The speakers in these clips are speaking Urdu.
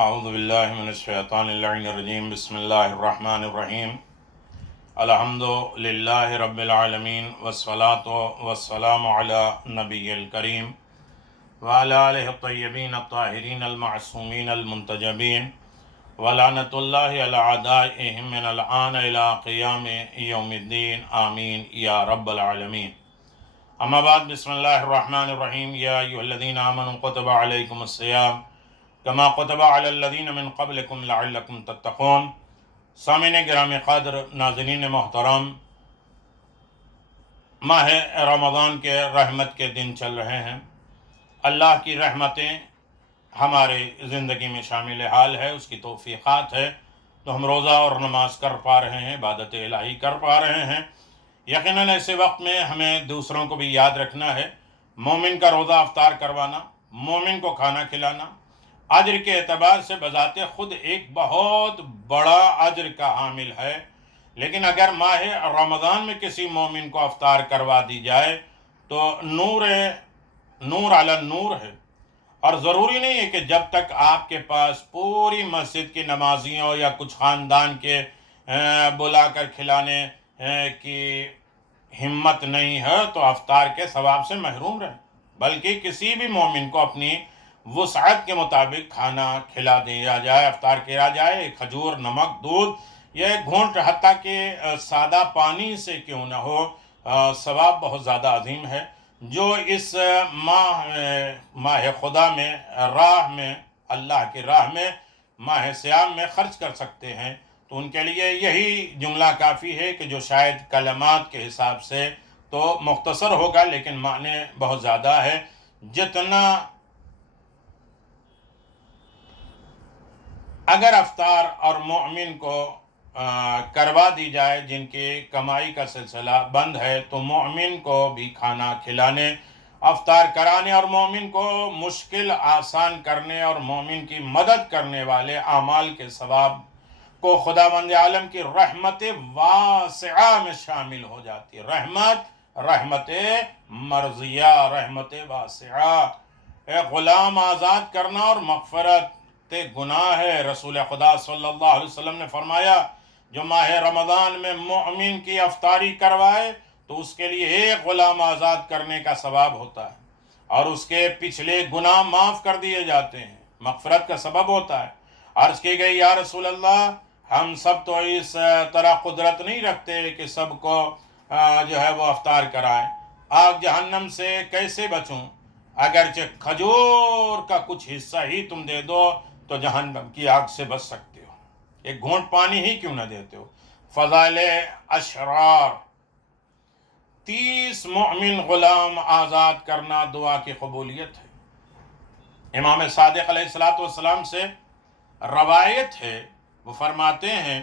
اعوذ باللہ من الشیطان اللعین الرجیم بسم اللہ الرحمن الرحیم الحمد للہ رب العالمین والصلاة والسلام علی نبی الکریم وعلی آلہ الطیبین الطاہرین المعصومین المنتجبین ولعنۃ اللہ علی اعدائہم من الآن الی قیام یوم الدین آمین یا رب العالمین۔ اما بعد، بسم اللہ الرحمن الرحیم۔ یا ایھا الذین آمنوا کتب علیکم الصیام کما کتب علی الذین من قبلکم لعلکم تتقون۔ سامعین گرامی قدر، ناظرین محترم، ماہ رمضان کے رحمت کے دن چل رہے ہیں۔ اللہ کی رحمتیں ہمارے زندگی میں شامل حال ہے، اس کی توفیقات ہے تو ہم روزہ اور نماز کر پا رہے ہیں، عبادت الہی کر پا رہے ہیں۔ یقیناً ایسے وقت میں ہمیں دوسروں کو بھی یاد رکھنا ہے۔ مومن کا روزہ افطار کروانا، مومن کو کھانا کھلانا اجر کے اعتبار سے بذات خود ایک بہت بڑا اجر کا حامل ہے، لیکن اگر ماہ رمضان میں کسی مومن کو افطار کروا دی جائے تو نور علی نور ہے۔ اور ضروری نہیں ہے کہ جب تک آپ کے پاس پوری مسجد کی نمازیوں یا کچھ خاندان کے بلا کر کھلانے کی ہمت نہیں ہے تو افطار کے ثواب سے محروم رہے، بلکہ کسی بھی مومن کو اپنی وسعت کے مطابق کھانا کھلا دیا جائے، افطار کیا جائے۔ کھجور، نمک، دودھ یا ایک گھونٹ حتیٰ کہ سادہ پانی سے کیوں نہ ہو، ثواب بہت زیادہ عظیم ہے۔ جو اس ماہ خدا میں راہ میں، اللہ کی راہ میں، ماہ صیام میں خرچ کر سکتے ہیں تو ان کے لیے یہی جملہ کافی ہے کہ جو شاید کلمات کے حساب سے تو مختصر ہوگا لیکن معنی بہت زیادہ ہے۔ جتنا اگر افطار اور مومن کو کروا دی جائے جن کی کمائی کا سلسلہ بند ہے تو مومن کو بھی کھانا کھلانے، افطار کرانے اور مومن کو مشکل آسان کرنے اور مومن کی مدد کرنے والے اعمال کے ثواب کو خداوند عالم کی رحمت واسعہ میں شامل ہو جاتی ہے۔ رحمت مرضیہ، رحمت واسعہ۔ ایک غلام آزاد کرنا اور مغفرت گناہ ہے۔ رسول خدا صلی اللہ علیہ وسلم نے فرمایا جو ماہ رمضان میں مومن کی افطاری کروائے تو اس کے لیے ایک غلام آزاد کرنے کا ثواب ہوتا ہے اور اس کے پچھلے گناہ معاف کر دیے جاتے ہیں، مغفرت کا سبب ہوتا ہے۔ عرض کی گئی یا رسول اللہ، ہم سب تو اس طرح قدرت نہیں رکھتے کہ سب کو جو ہے وہ افطار کرائیں۔ آگ جہنم سے کیسے بچوں؟ اگرچہ کھجور کا کچھ حصہ ہی تم دے دو تو جہنم کی آگ سے بچ سکتے ہو، ایک گھونٹ پانی ہی کیوں نہ دیتے ہو۔ فضائل اشرار، 30 مومن غلام آزاد کرنا دعا کی قبولیت ہے۔ امام صادق علیہ السلام سے روایت ہے، وہ فرماتے ہیں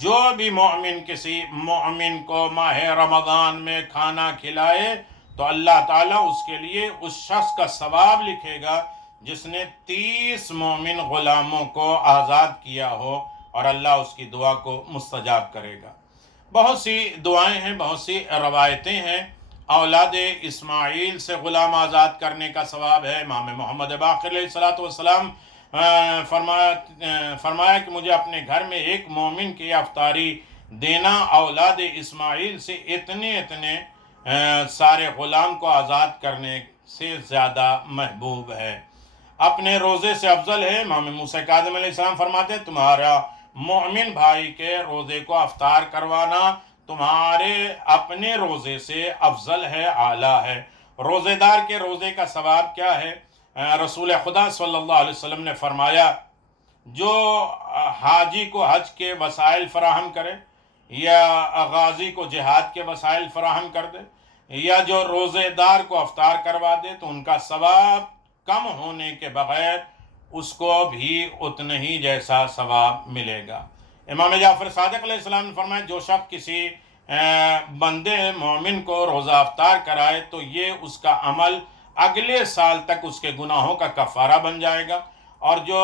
جو بھی مومن کسی مومن کو ماہ رمضان میں کھانا کھلائے تو اللہ تعالیٰ اس کے لیے اس شخص کا ثواب لکھے گا جس نے 30 مومن غلاموں کو آزاد کیا ہو، اور اللہ اس کی دعا کو مستجاب کرے گا۔ بہت سی دعائیں ہیں، بہت سی روایتیں ہیں۔ اولاد اسماعیل سے غلام آزاد کرنے کا ثواب ہے۔ امام محمد باقر علیہ السلام فرمایا کہ مجھے اپنے گھر میں ایک مومن کی افطاری دینا اولاد اسماعیل سے اتنے سارے غلام کو آزاد کرنے سے زیادہ محبوب ہے، اپنے روزے سے افضل ہے۔ امام موسیٰ کاظم علیہ السلام فرماتے ہیں تمہارا مومن بھائی کے روزے کو افطار کروانا تمہارے اپنے روزے سے افضل ہے، اعلیٰ ہے۔ روزے دار کے روزے کا ثواب کیا ہے؟ رسول خدا صلی اللہ علیہ وسلم نے فرمایا جو حاجی کو حج کے وسائل فراہم کرے یا غازی کو جہاد کے وسائل فراہم کر دے یا جو روزے دار کو افطار کروا دے تو ان کا ثواب کم ہونے کے بغیر اس کو بھی اتنا ہی جیسا ثواب ملے گا۔ امام جعفر صادق علیہ السلام نے فرمایا جو شخص کسی بندے مومن کو روزہ افطار کرائے تو یہ اس کا عمل اگلے سال تک اس کے گناہوں کا کفارہ بن جائے گا، اور جو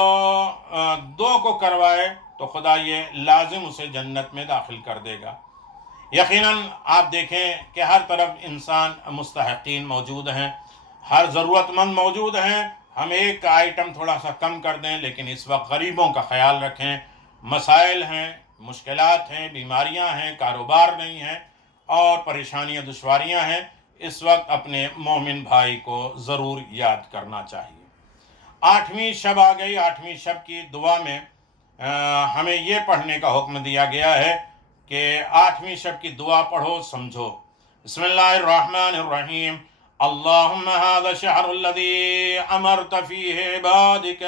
2 کو کروائے تو خدا یہ لازم اسے جنت میں داخل کر دے گا۔ یقیناً آپ دیکھیں کہ ہر طرف انسان مستحقین موجود ہیں، ہر ضرورت مند موجود ہیں، ہم ایک آئٹم تھوڑا سا کم کر دیں، لیکن اس وقت غریبوں کا خیال رکھیں. مسائل ہیں، مشکلات ہیں، بیماریاں ہیں، کاروبار نہیں ہیں اور پریشانیاں دشواریاں ہیں. اس وقت اپنے مومن بھائی کو ضرور یاد کرنا چاہیے. 8ویں شب آ گئی. 8ویں شب کی دعا میں ہمیں یہ پڑھنے کا حکم دیا گیا ہے کہ 8ویں شب کی دعا پڑھو، سمجھو. بسم اللہ الرحمن الرحیم. اللهم هذا الشهر الذي أمرت فيه عبادك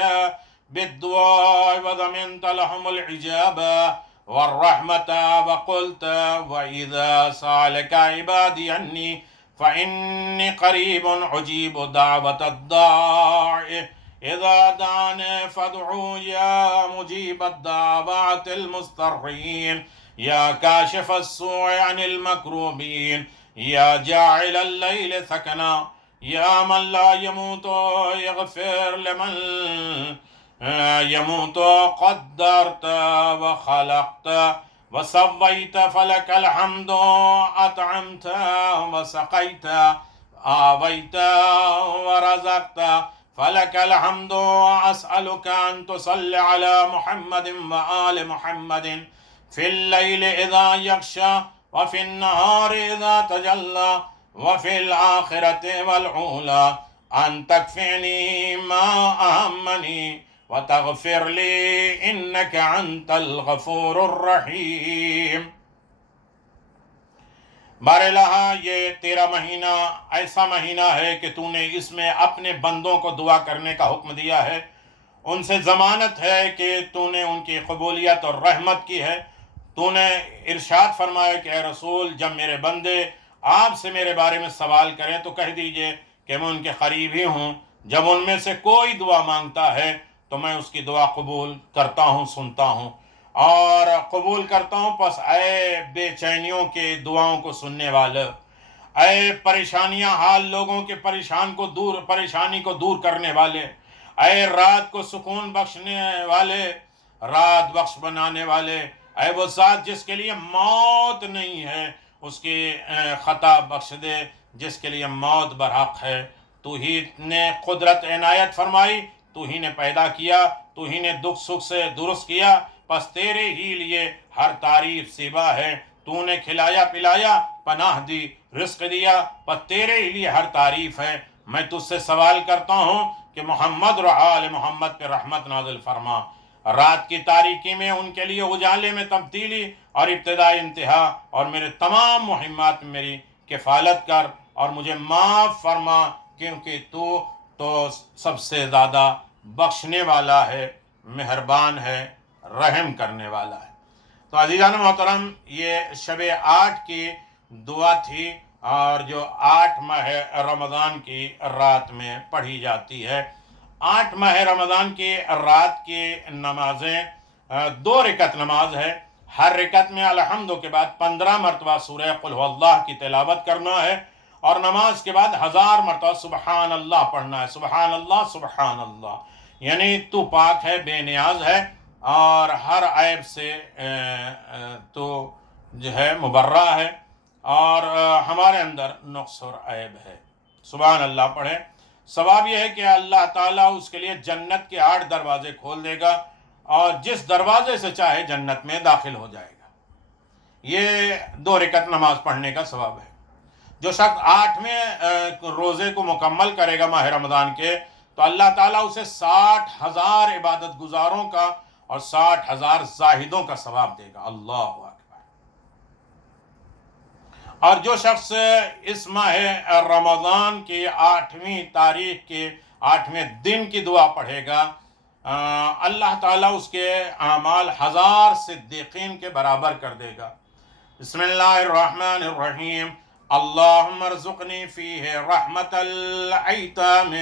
بالدعاء وضمنت لهم العجابة والرحمة وقلت وإذا سألك عبادي عني فإني قريب أجيب دعوة الداع إذا دعاني فادعوا يا مجيب الدعوات المضطرين يا كاشف السوء عن المكروبين يا جاعل الليل سكنا يا من لا يموت يغفر لمن يموت قدرت وخلقت وسويت فلك الحمد أطعمت وسقيت آويت ورزقت فلك الحمد. أسألك أن تصلي على محمد وآل محمد في الليل إذا يغشى وفي النهار إذا تجلى وفي الآخرة والأولى أن تكفيني ما أهمني وتغفر لي إنك أنت الغفور الرحيم. بارالہ یہ تیرا مہینہ ایسا مہینہ ہے کہ تو نے اس میں اپنے بندوں کو دعا کرنے کا حکم دیا ہے. ان سے ضمانت ہے کہ تو نے ان کی قبولیت اور رحمت کی ہے. تو نے ارشاد فرمایا کہ اے رسول، جب میرے بندے آپ سے میرے بارے میں سوال کریں تو کہہ دیجئے کہ میں ان کے قریب ہی ہوں. جب ان میں سے کوئی دعا مانگتا ہے تو میں اس کی دعا قبول کرتا ہوں، سنتا ہوں اور قبول کرتا ہوں. پس اے بے چینیوں کے دعاؤں کو سننے والے، اے پریشانیاں حال لوگوں کے پریشانی کو دور کرنے والے، اے رات کو سکون بخشنے والے، رات بخش بنانے والے، اے وہ ذات جس کے لیے موت نہیں ہے اس کی خطا بخش دے، جس کے لیے موت برحق ہے. تو ہی نے قدرت عنایت فرمائی، تو ہی نے پیدا کیا، تو ہی نے دکھ سکھ سے درست کیا، پس تیرے ہی لیے ہر تعریف سیوا ہے. تو نے کھلایا پلایا، پناہ دی، رزق دیا، پس تیرے ہی لیے ہر تعریف ہے. میں تجھ سے سوال کرتا ہوں کہ محمد اور آل محمد پہ رحمت نازل فرما. رات کی تاریکی میں ان کے لیے اجالے میں تبدیلی اور ابتدائی انتہا، اور میرے تمام مہمات میں میری کفالت کر اور مجھے معاف فرما، کیونکہ تو سب سے زیادہ بخشنے والا ہے، مہربان ہے، رحم کرنے والا ہے. تو عزیزان محترم، یہ شب 8 کی دعا تھی اور جو 8 ماہ رمضان کی رات میں پڑھی جاتی ہے. 8 ماہ رمضان کی رات کی نمازیں 2 رکعت نماز ہے. ہر رکعت میں الحمد کے بعد 15 مرتبہ سورہ قل هو اللہ کی تلاوت کرنا ہے اور نماز کے بعد 1000 مرتبہ سبحان اللہ پڑھنا ہے. سبحان اللہ، سبحان اللہ، یعنی تو پاک ہے، بے نیاز ہے اور ہر عیب سے تو جو ہے مبرہ ہے اور ہمارے اندر نقص اور عیب ہے. سبحان اللہ پڑھیں. ثواب یہ ہے کہ اللہ تعالیٰ اس کے لیے جنت کے 8 دروازے کھول دے گا اور جس دروازے سے چاہے جنت میں داخل ہو جائے گا. یہ 2 رکعت نماز پڑھنے کا ثواب ہے. جو شخص 8ویں روزے کو مکمل کرے گا ماہ رمضان کے، تو اللہ تعالیٰ اسے 60,000 عبادت گزاروں کا اور 60,000 زاہدوں کا ثواب دے گا. اللہ اکبر. اور جو شخص اس ماہ رمضان کی 8ویں تاریخ کے 8ویں دن کی دعا پڑھے گا، اللہ تعالیٰ اس کے اعمال 1000 صدیقین کے برابر کر دے گا. بسم اللہ الرحمن الرحیم. اللہم ارزقنی فیہ رحمت الایتام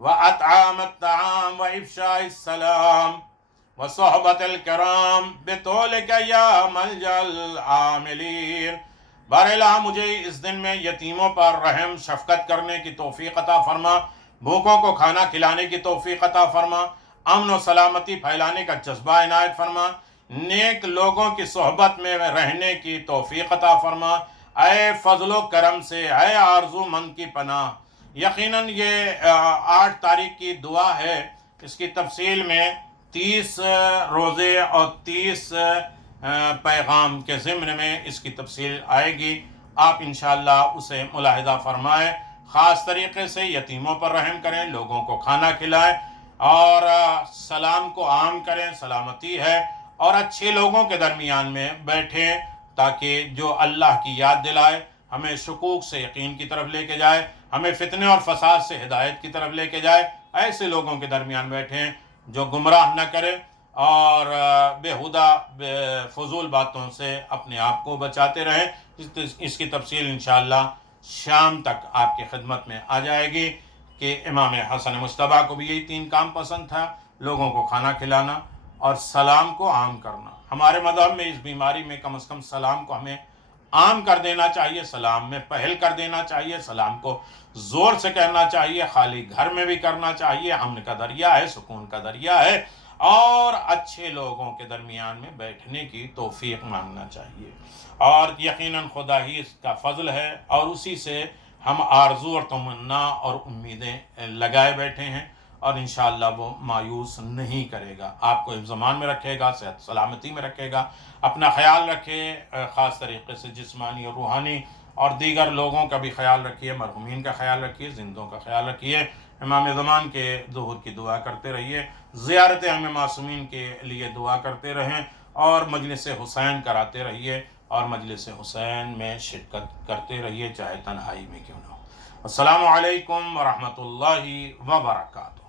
واطعام الطعام وافشاء السلام وصحبت الکرام بطولک یا ملجأ العاملین. بارالہ مجھے اس دن میں یتیموں پر رحم شفقت کرنے کی توفیق عطا فرما، بھوکوں کو کھانا کھلانے کی توفیق عطا فرما، امن و سلامتی پھیلانے کا جذبہ عنایت فرما، نیک لوگوں کی صحبت میں رہنے کی توفیق عطا فرما. اے فضل و کرم سے، اے آرزو مند کی پناہ، یقیناً یہ 8 تاریخ کی دعا ہے، اس کی تفصیل میں 30 روزے اور 30 پیغام کے ضمن میں اس کی تفصیل آئے گی، آپ انشاءاللہ اسے ملاحظہ فرمائیں۔ خاص طریقے سے یتیموں پر رحم کریں، لوگوں کو کھانا کھلائیں اور سلام کو عام کریں، سلامتی ہے، اور اچھے لوگوں کے درمیان میں بیٹھیں تاکہ جو اللہ کی یاد دلائے، ہمیں شکوک سے یقین کی طرف لے کے جائے، ہمیں فتنے اور فساد سے ہدایت کی طرف لے کے جائے، ایسے لوگوں کے درمیان بیٹھیں جو گمراہ نہ کرے اور بیہودہ فضول باتوں سے اپنے آپ کو بچاتے رہیں۔ اس کی تفصیل انشاءاللہ شام تک آپ کی خدمت میں آ جائے گی کہ امام حسن مجتبیٰ کو بھی یہی 3 کام پسند تھا، لوگوں کو کھانا کھلانا اور سلام کو عام کرنا۔ ہمارے مذہب میں اس بیماری میں کم از کم سلام کو ہمیں عام کر دینا چاہیے، سلام میں پہل کر دینا چاہیے، سلام کو زور سے کہنا چاہیے، خالی گھر میں بھی کرنا چاہیے، امن کا ذریعہ ہے، سکون کا ذریعہ ہے، اور اچھے لوگوں کے درمیان میں بیٹھنے کی توفیق مانگنا چاہیے۔ اور یقیناً خدا ہی اس کا فضل ہے اور اسی سے ہم آرزو اور تمنا اور امیدیں لگائے بیٹھے ہیں، اور انشاءاللہ وہ مایوس نہیں کرے گا، آپ کو حفظ امان میں رکھے گا، صحت سلامتی میں رکھے گا۔ اپنا خیال رکھے، خاص طریقے سے جسمانی اور روحانی، اور دیگر لوگوں کا بھی خیال رکھیے، مرحومین کا خیال رکھیے، زندوں کا خیال رکھیے۔ امام زمان کے ظہور کی دعا کرتے رہیے، زیارت ائمہ معصومین کے لیے دعا کرتے رہیں، اور مجلس حسین کراتے رہیے، اور مجلس حسین میں شرکت کرتے رہیے، چاہے تنہائی میں کیوں نہ ہو۔ السلام علیکم ورحمۃ اللہ وبرکاتہ۔